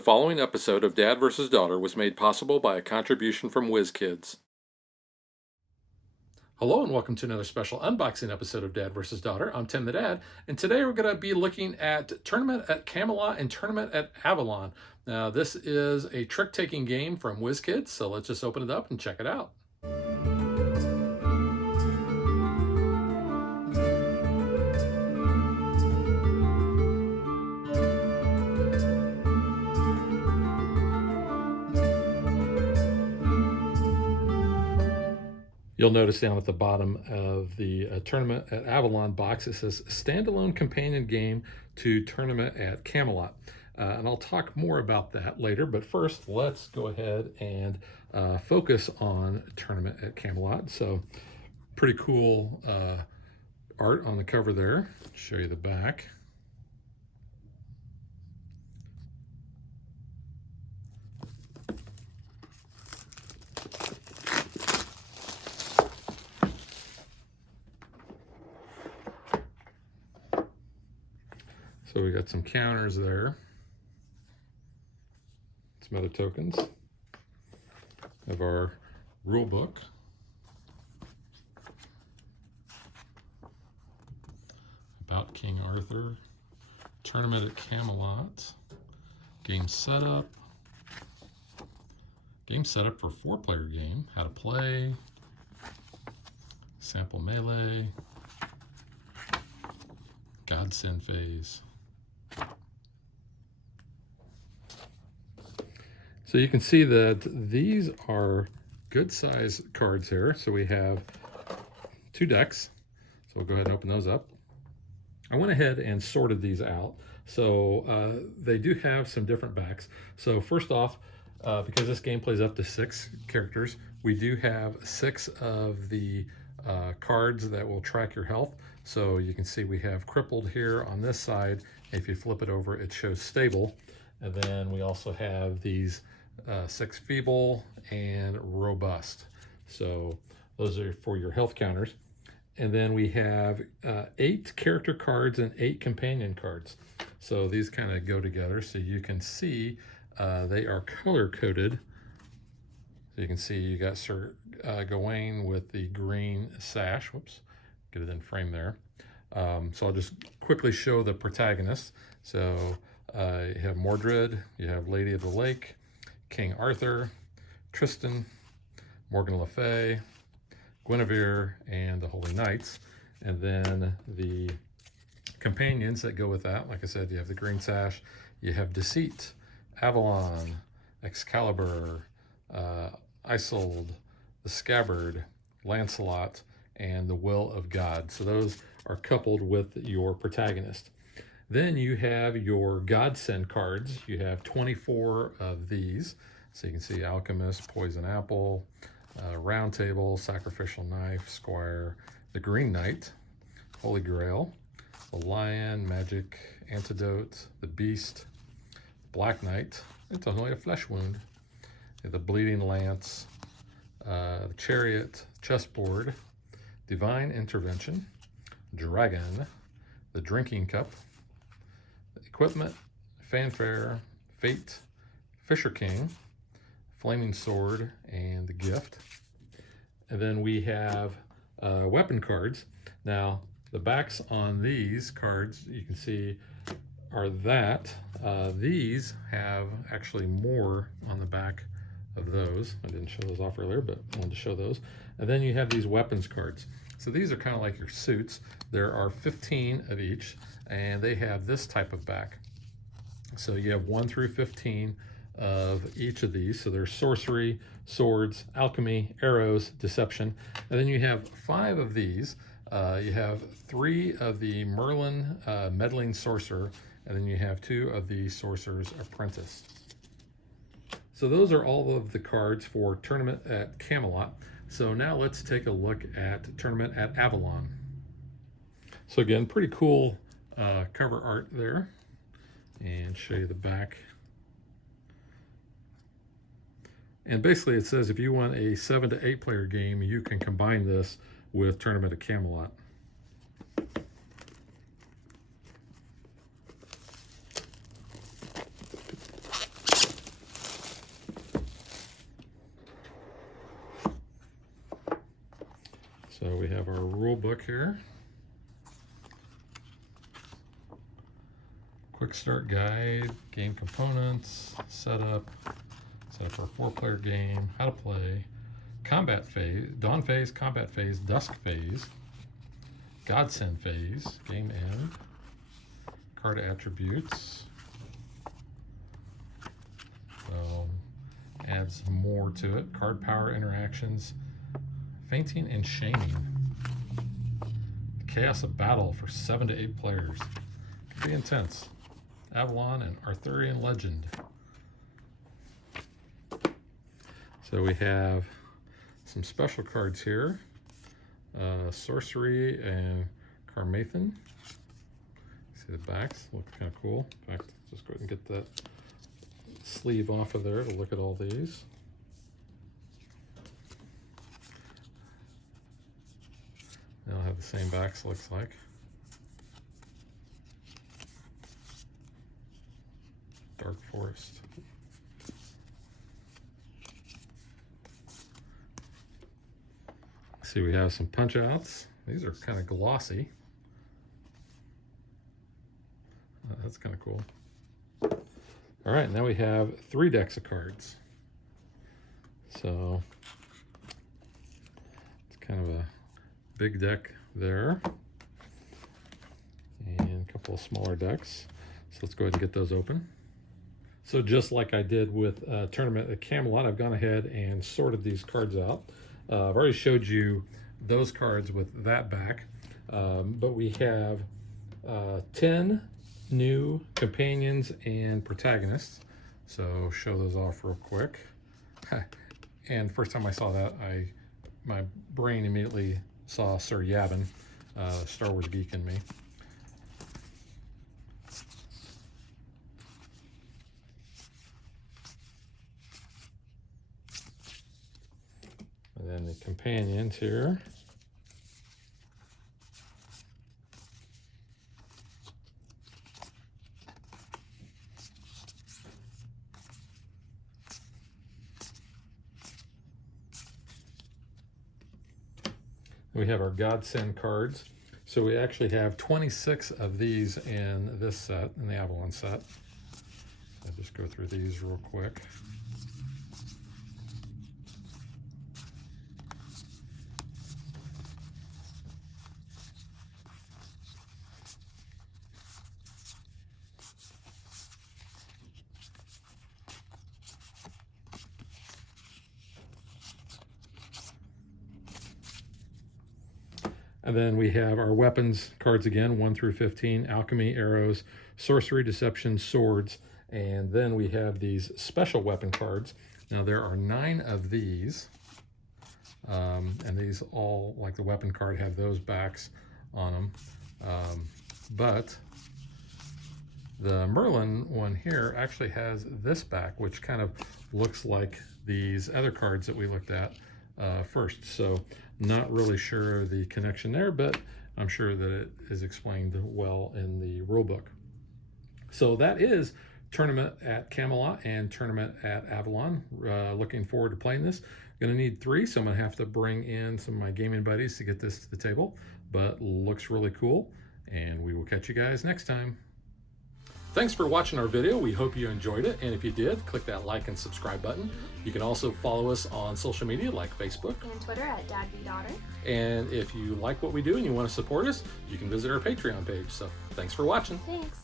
The following episode of Dad vs. Daughter was made possible by a contribution from WizKids. Hello and welcome to another special unboxing episode of Dad vs. Daughter. I'm Tim the Dad, and today we're going to be looking at Tournament at Camelot and Tournament at Avalon. Now, this is a trick-taking game from WizKids, so let's just open it up and check it out. You'll notice down at the bottom of the Tournament at Avalon box, it says standalone companion game to Tournament at Camelot. And I'll talk more about that later, but first let's go ahead and focus on Tournament at Camelot. So pretty cool art on the cover there. Show you the back. So we got some counters there, some other tokens of our rule book. About King Arthur, Tournament at Camelot, game setup for 4-player game, how to play, sample melee, godsend phase. So you can see that these are good size cards here. So we have 2 decks. So we'll go ahead and open those up. I went ahead and sorted these out. So they do have some different backs. So first off, because this game plays up to 6 characters, we do have 6 of the cards that will track your health. So you can see we have crippled here on this side. If you flip it over, it shows stable. And then we also have these 6 feeble and robust. So those are for your health counters. And then we have 8 character cards and 8 companion cards. So these kind of go together. So you can see they are color coded. So you can see you got Sir Gawain with the green sash. Whoops, get it in frame there. So I'll just quickly show the protagonists. So you have Mordred, you have Lady of the Lake, King Arthur, Tristan, Morgan Le Fay, Guinevere, and the Holy Knights. And then the companions that go with that, like I said, you have the green sash, you have Deceit, Avalon, Excalibur, Isolde, the Scabbard, Lancelot, and the Will of God. So those are coupled with your protagonist. Then you have your godsend cards. You have 24 of these. So you can see Alchemist, Poison Apple, Round Table, Sacrificial Knife, Squire, the Green Knight, Holy Grail, the Lion, Magic, Antidote, the Beast, Black Knight, it's only a flesh wound, the Bleeding Lance, the Chariot, Chessboard, Divine Intervention, Dragon, the Drinking Cup, Equipment, Fanfare, Fate, Fisher King, Flaming Sword, and the Gift. And then we have weapon cards. Now, the backs on these cards, you can see, are that. These have actually more on the back of those. I didn't show those off earlier, but I wanted to show those. And then you have these weapons cards. So these are kind of like your suits. There are 15 of each, and they have this type of back. So you have 1 through 15 of each of these. So there's sorcery, swords, alchemy, arrows, deception. And then you have 5 of these. You have 3 of the Merlin meddling sorcerer, and then you have 2 of the sorcerer's apprentice. So those are all of the cards for Tournament at Camelot. So now let's take a look at Tournament at Avalon. So again, pretty cool cover art there. And show you the back. And basically it says if you want a 7 to 8 player game, you can combine this with Tournament at Camelot. So we have our rule book here. Quick start guide, game components, setup for a 4-player game, how to play, combat phase, dawn phase, combat phase, dusk phase, godsend phase, game end, card attributes. So adds more to it. Card power interactions, fainting and shaming. The chaos of battle for 7 to 8 players. Could be intense. Avalon and Arthurian legend. So we have some special cards here. Sorcery and Carmathan. See the backs look kind of cool. In fact, just go ahead and get that sleeve off of there to look at all these. They all have the same backs, looks like. Dark Forest. See, we have some punch outs. These are kind of glossy. That's kind of cool. All right, now we have 3 decks of cards. So it's kind of a big deck there. And a couple of smaller decks. So let's go ahead and get those open. So just like I did with Tournament at Camelot, I've gone ahead and sorted these cards out. I've already showed you those cards with that back, but we have 10 new companions and protagonists. So show those off real quick. And first time I saw that, my brain immediately saw Sir Yavin, Star Wars geek in me. And then the companions here. We have our Godsend cards. So we actually have 26 of these in this set, in the Avalon set. I'll just go through these real quick. And then we have our weapons cards again, 1 through 15, alchemy, arrows, sorcery, deception, swords, and then we have these special weapon cards. Now there are 9 of these, and these all, like the weapon card, have those backs on them. But the Merlin one here actually has this back, which kind of looks like these other cards that we looked at first. So not really sure the connection there, but I'm sure that it is explained well in the rule book. So that is Tournament at Camelot and Tournament at Avalon. Looking forward to playing this. Gonna need 3, so I'm gonna have to bring in some of my gaming buddies to get this to the table, but looks really cool, and we will catch you guys next time. Thanks for watching our video. We hope you enjoyed it, and if you did, click that like and subscribe button. You can also follow us on social media like Facebook and Twitter at DadBeDaughter. And if you like what we do and you want to support us, you can visit our Patreon page. So thanks for watching. Thanks.